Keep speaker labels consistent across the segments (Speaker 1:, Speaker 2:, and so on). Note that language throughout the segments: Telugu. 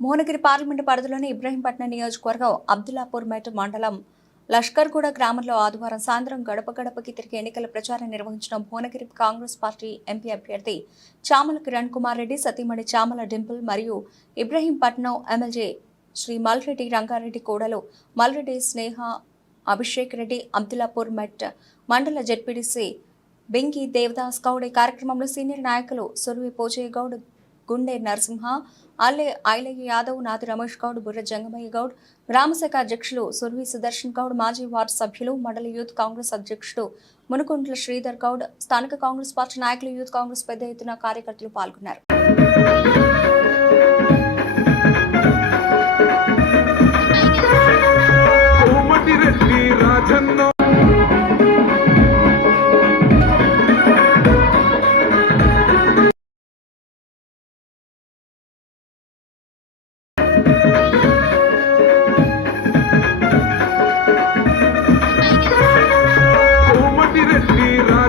Speaker 1: మోహనగిరి పార్లమెంటు పరిధిలోని ఇబ్రహీంపట్నం నియోజకవర్గం అబ్దుల్లాపూర్ మెట్ మండలం లష్కర్గూడ గ్రామంలో ఆదివారం సాయంత్రం గడప గడపకి తిరిగి ఎన్నికల ప్రచారం నిర్వహించిన భువనగిరి కాంగ్రెస్ పార్టీ ఎంపీ అభ్యర్థి చామల కిరణ్ కుమార్ రెడ్డి సతీమణి చామల డింపుల్ మరియు ఇబ్రహీంపట్నం ఎమ్మెల్యే శ్రీ మల్రెడ్డి రంగారెడ్డి కోడలు మల్రెడ్డి స్నేహ అభిషేక్ రెడ్డి అబ్దుల్లాపూర్ మెట్ మండల జెడ్పీడీసీ బెంగి దేవదాస్ గౌడ్ ఈ కార్యక్రమంలో సీనియర్ నాయకులు సురవి పోజయ్య గౌడ్ గుండె నరసింహ అల్లె ఐలయ్య యాదవ్ నాది రమేష్ గౌడ్ బుర్ర జంగమయ్య గౌడ్ గ్రామశాఖ అధ్యక్షులు సుర్వి సుదర్శన్ గౌడ్ మాజీ వార్డు సభ్యులు మండల యూత్ కాంగ్రెస్ అధ్యక్షుడు మునుకుంట్ల శ్రీధర్ గౌడ్ స్థానిక కాంగ్రెస్ పార్టీ నాయకులు యూత్ కాంగ్రెస్ పెద్ద ఎత్తున కార్యకర్తలు పాల్గొన్నారు.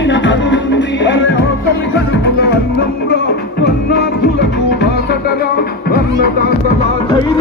Speaker 2: అరే ఆకలి కడుపుల అన్నంరా అన్నార్థులకు బాసటరా అన్నదాతల ధైర్యంరా